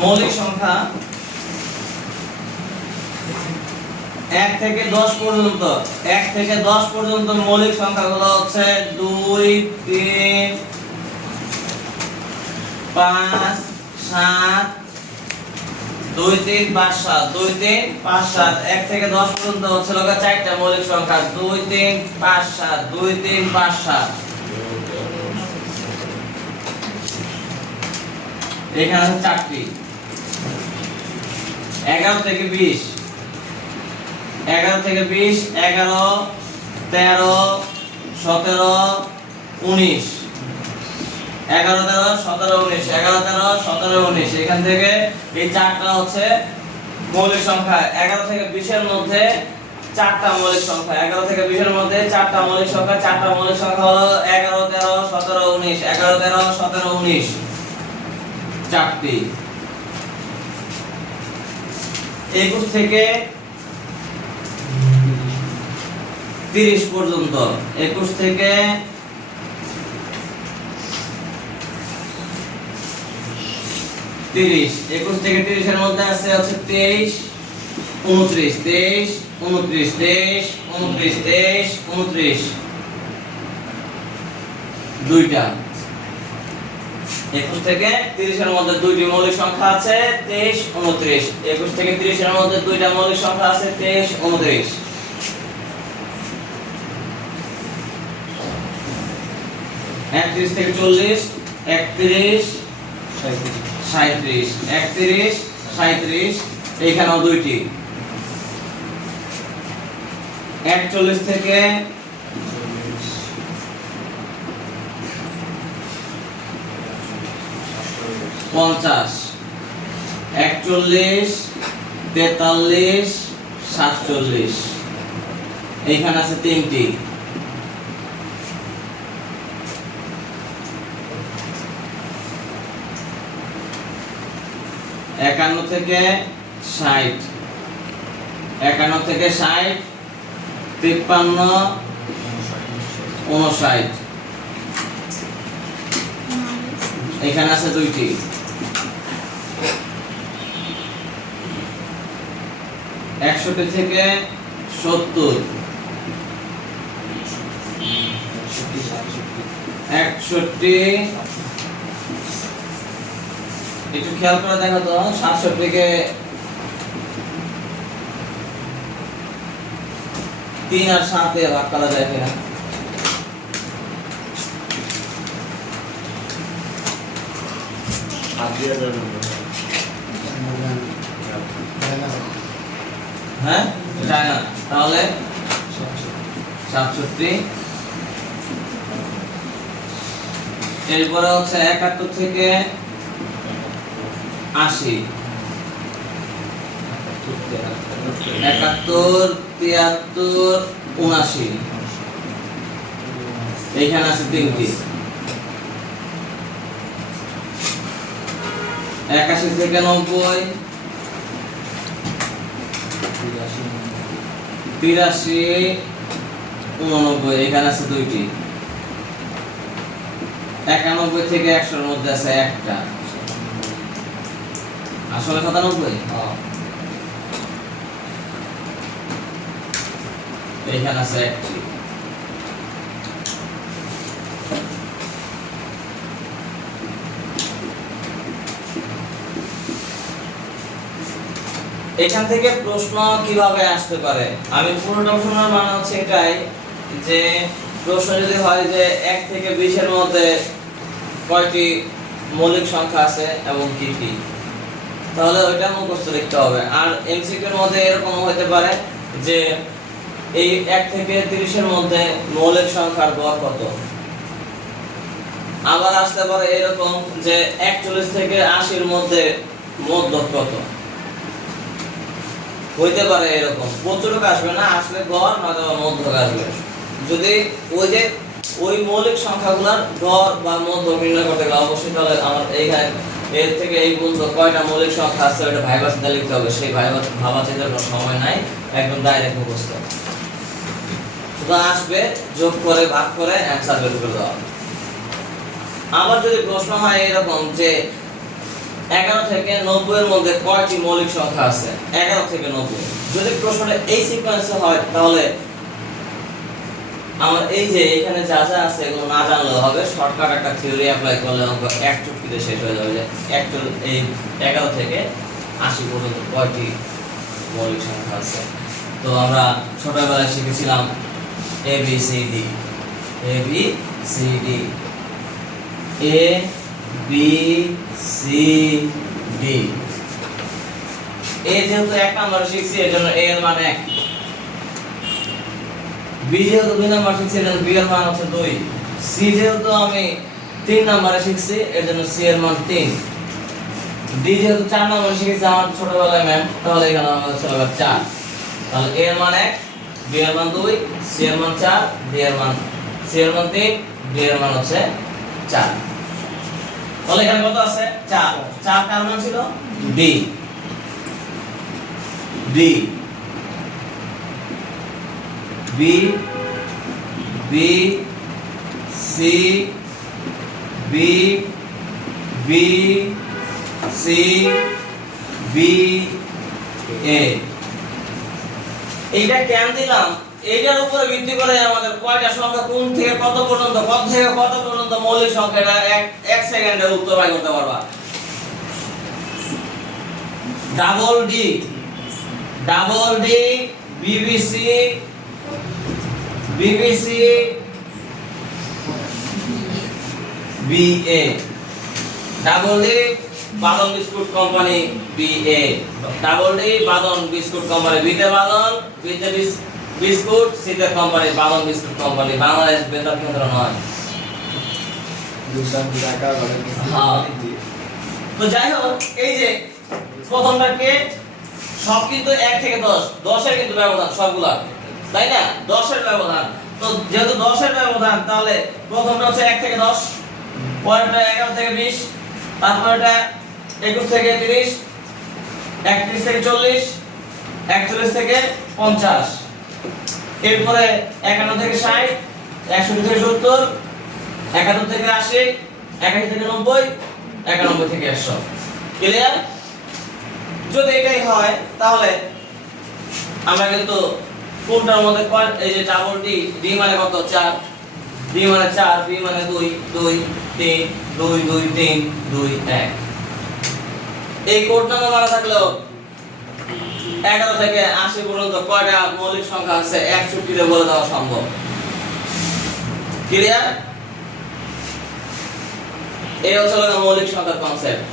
মৌলিক সংখ্যা 1 থেকে 10 পর্যন্ত 1 থেকে 10 পর্যন্ত মৌলিক সংখ্যাগুলো হচ্ছে 2 3 5 7 2 3 5 7 2 3 5 7 1 থেকে 10 পর্যন্ত হচ্ছে লগা চারটা মৌলিক সংখ্যা 2 3 5 7 2 3 5 7 এখানে আছে চারটি 11 থেকে 20 11 থেকে 20 11 13 17 19 11 13 17 19 11 13 17 19 এখান থেকে এই চারটা হচ্ছে মৌলিক সংখ্যা 11 থেকে 20 এর মধ্যে চারটা মৌলিক সংখ্যা 11 থেকে 20 এর মধ্যে চারটা মৌলিক সংখ্যা হলো 11 13 17 19 11 13 17 19 চারটি 21 থেকে 30 পর্যন্ত 21 থেকে 30 21 থেকে 30 এর মধ্যে আছে হচ্ছে 23 29 23 29 23 29 23 29 দুইটা 21 থেকে 30 এর মধ্যে দুইটি মৌলিক সংখ্যা আছে 23 29 21 থেকে 30 এর মধ্যে দুইটা মৌলিক সংখ্যা আছে 23 29 31 থেকে 40 31 37 31 37 এইখানেও দুইটি 41 থেকে 50 41 43 47 এইখানে আছে তিনটি 51 থেকে 60 51 থেকে 60 53 59 এখানে আছে দুইটি 61 থেকে 70 61 একটু খেয়াল করে দেখো তো 67 কে 3 আর 7 এ ভাগ করা যায় কিনা হ্যাঁ যায় না তাহলে 67 এরপরে হচ্ছে 71 থেকে 80 71 73 79 এইখানে আছে তিনটি 81 থেকে 90 83 89 এখানে আছে দুইটি 91 থেকে 100 এর মধ্যে আছে একটা আসলে 97 এইখানে আছে একটি এখান থেকে প্রশ্ন কিভাবে আসতে পারে আমি পুরোটা শোনার মানে হচ্ছে এটাই যে প্রশ্ন যদি হয় যে 1 থেকে 20 এর মধ্যে কয়টি মৌলিক সংখ্যা আছে এবং কি কি তাহলে ওইটা মুখস্থ লিখতে হবে আর এমসিকিউ এর মধ্যে এরকম হতে পারে যে এই 1 থেকে 30 এর মধ্যে মৌলিক সংখ্যার গড় কত আবার আসতে পারে এরকম যে 41 থেকে 80 এর মধ্যে মধ্যক কত হইতে পারে এরকম প্রচুরক আসবে না আসলে গড় নয়তো মধ্যক আসবে যদি ওই মৌলিক সংখ্যাগুলোর গড় বা মধ্যক নির্ণয় করতে গেলে অবশ্যই তাহলে আমার এইখানে এর থেকে এই পর্যন্ত কয়টা মৌলিক সংখ্যা আছে ওটা ভাইবা চিন্তা লিখতে হবে সেই ভাবা চিন্তার কোনো সময় নাই একদম ডাইরেক্ট মুখস্থ তো আসবে, যোগ করে ভাগ করে অ্যানসার বের করে দেওয়া। আবার যদি প্রশ্ন হয় এরকম যে 11 থেকে 90 এর মধ্যে কয়টি মৌলিক সংখ্যা আছে, 11 থেকে 90, যদি প্রশ্নটা এই সিকোয়েন্সে হয় তাহলে আমার এই যে এখানে যা যা আছে এগুলো না জানলেও হবে, শর্টকাট একটা থিওরি অ্যাপ্লাই করলে অঙ্ক এক চুটকিতে শেষ হয়ে যাবে যে এই 11 থেকে 80 পর্যন্ত কয়টি মৌলিক সংখ্যা আছে। তো আমরা ছোটবেলায় শিখেছিলাম A B C D, A B C D, A B C D. এ যেহেতু 1 নাম্বার শিখছি এর জন্য এ এর মান 1, বি যেহেতু 2 নাম্বার শিখছি এর জন্য বি এর মান হচ্ছে 2, সি যেহেতু আমি 3 নাম্বারে শিখছি এর জন্য সি এর মান 3, ডি যেহেতু 4 নাম্বার শিখেছি আমার ছোটবেলায় ম্যাম, তাহলে এখানে আমাদের চলে গেল 4। তাহলে এ এর মান 1, বি এর মান 2, সি এর মান 4, ডি এর মান 3, ডি এর মান হচ্ছে 4। তাহলে এখানে কত আছে? 4। 4 কার মান ছিল? D, D, B, B, C, B, B, C, B, A. এইটা কেন দিলাম? এইটার উপরে ভিত্তি করে আমাদের কয়টা সংখ্যা কোন থেকে কত পর্যন্ত, কত থেকে কত পর্যন্ত মৌলিক সংখ্যাটা এক সেকেন্ডে উত্তর বাই করতে পারবা। Double D, double D, BBC, BBC, BA, double D বাদন biscuit company BA, double D বাদন বিস্কুট কোম্পানি, বিতে বাদন, বিতে বিস্কুট, সিতে কোম্পানি বাদন বিস্কুট কোম্পানি, বাংলাদেশ বেতার কেন্দ্র নয়। তো যাই হোক, এই যে প্রথমটাকে সব কিন্তু 1 থেকে 10, 10 এর কিন্তু ব্যবধান সবগুলা, তাই না? 10 এর ব্যবধান। তো যেহেতু 10 এর ব্যবধান তাহলে প্রথমটা হচ্ছে 1 থেকে 10, পরেরটা 11 থেকে 20, তারপরটা 21 থেকে 30, 31 থেকে 40, 41 থেকে 50, এরপরে 51 থেকে 60, 61 থেকে 70, 71 থেকে 80, 81 থেকে 90, 91 থেকে 100। ক্লিয়ার? যদি এটাই হয় তাহলে আমরা কিন্তু কোনটার মধ্যে এই যে ডাবল ডি, ডি মানে কত? 4, ডি মানে 4, বি মানে 2, 2, 3, 2, 2, 3, 2, 1। এই কোড নাম্বার মারা থাকলেও 11 থেকে 80 পর্যন্ত কয়টা মৌলিক সংখ্যা আছে 1 চুটকিতে বলে দেওয়া সম্ভব। ক্লিয়ার? এই হচ্ছে মৌলিক সংখ্যার কনসেপ্ট।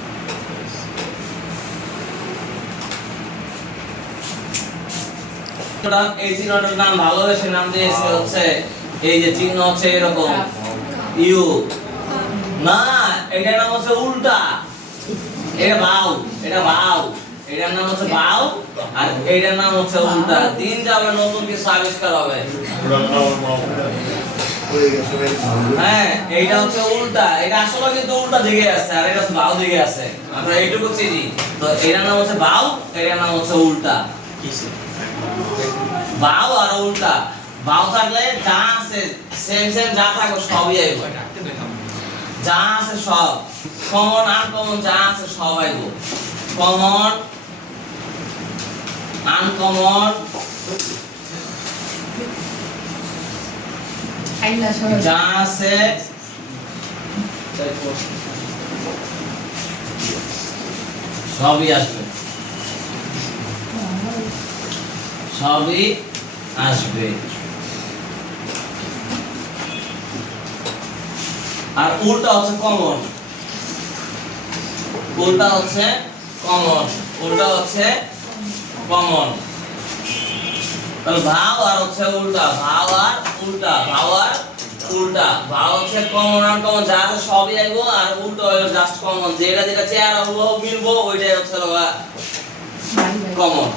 এই চিহ্নটার নাম ভালোবেসে নাম দিয়েছে হচ্ছে এই যে চিহ্ন হচ্ছে এরকম ইউ, না এটার নাম হচ্ছে উল্টা, এটা বাউ, এটা বাউ, এটার নাম হচ্ছে বাউ আর এটার নাম হচ্ছে উল্টা। দিন যাবে নতুন কিছু আবিষ্কার হবে। হ্যাঁ, এইটা হচ্ছে উল্টা, এটা আসলে কিন্তু উল্টা দিকে আছে আর এটা হচ্ছে বাউ দিকে আছে, আমরা এইটুকু চিনি। তো এটার নাম হচ্ছে বাউ, এটার নাম হচ্ছে উল্টা। বাউ আর উল্টা, বাউ থাকলে যা আছে সেম সেম যা থাকবে সবই আইব, যা আছে সব কমন আনকমন যা আছে সব আইব, কমন আনকমন যা আছে সবই আসবে, সবই আসবে। আর উল্টা হচ্ছে কমন, উল্টা হচ্ছে কমন, উল্টা হচ্ছে কমন। তাহলে ভাও আর হচ্ছে উল্টা, ভাও আর উল্টা, ভাও আর উল্টা। ভাও হচ্ছে কমন আর কমন যা আছে সবই আইবো, আর উল্টা হলো জাস্ট কমন, যেটা যেটা চেয়ার হলো মিলবো ওইটাই হচ্ছে কমন।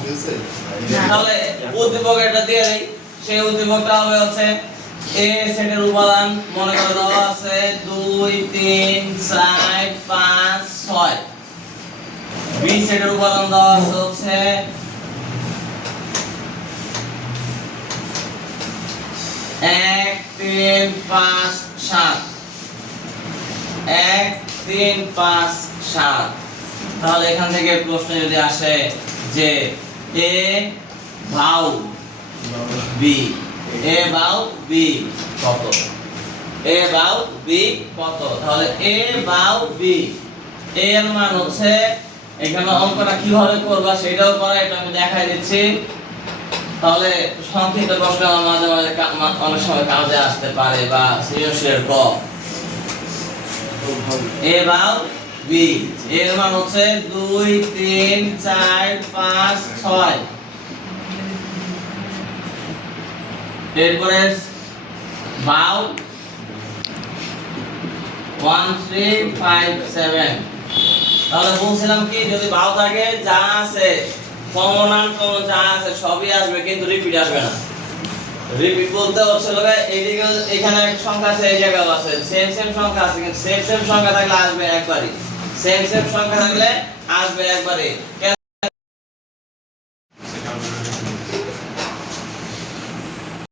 তাহলে উদ্দীপক এটা দিয়ে দেই, সেই উদ্দীপকটা হবে হচ্ছে এ সেটের উপাদান মনে করে দেওয়া আছে 2 3 4 5 6, বি সেটের উপাদান দেওয়া আছে হচ্ছে 1 1 3 5 7 1 3 5 7 তাহলে এখান থেকে প্রশ্ন যদি আসে যে a Bhau b a Bhau b কত a ভাউ b কত তাহলে a ভাউ b এর মান হচ্ছে এখানে অঙ্কটা কিভাবে করবা সেটাও করা এটা আমি দেখাই দিচ্ছি তাহলে সংক্ষিপ্ত প্রশ্ন মাঝে মাঝে অনেক সময় কাজে আসতে পারে বা সৃজনশীলের ক a ভাগ b এর মান হচ্ছে 2 3 4 5 6 এরপরে ভাগ 1 3 5 7 তাহলে বলছিলাম কি যদি ভাগ থাকে যা আছে কমন আনকমন যা আছে সবই আসবে কিন্তু রিপিট আসবে না রিপিট বলতে হচ্ছে লোকে এইদিকে এখানে এক সংখ্যা আছে এই জায়গায় আছে সেম সেম সংখ্যা আছে কিন্তু সেম সেম সংখ্যা থাকলে আসবে একবারই সেম সেম সংখ্যা থাকলে আসবে একবারই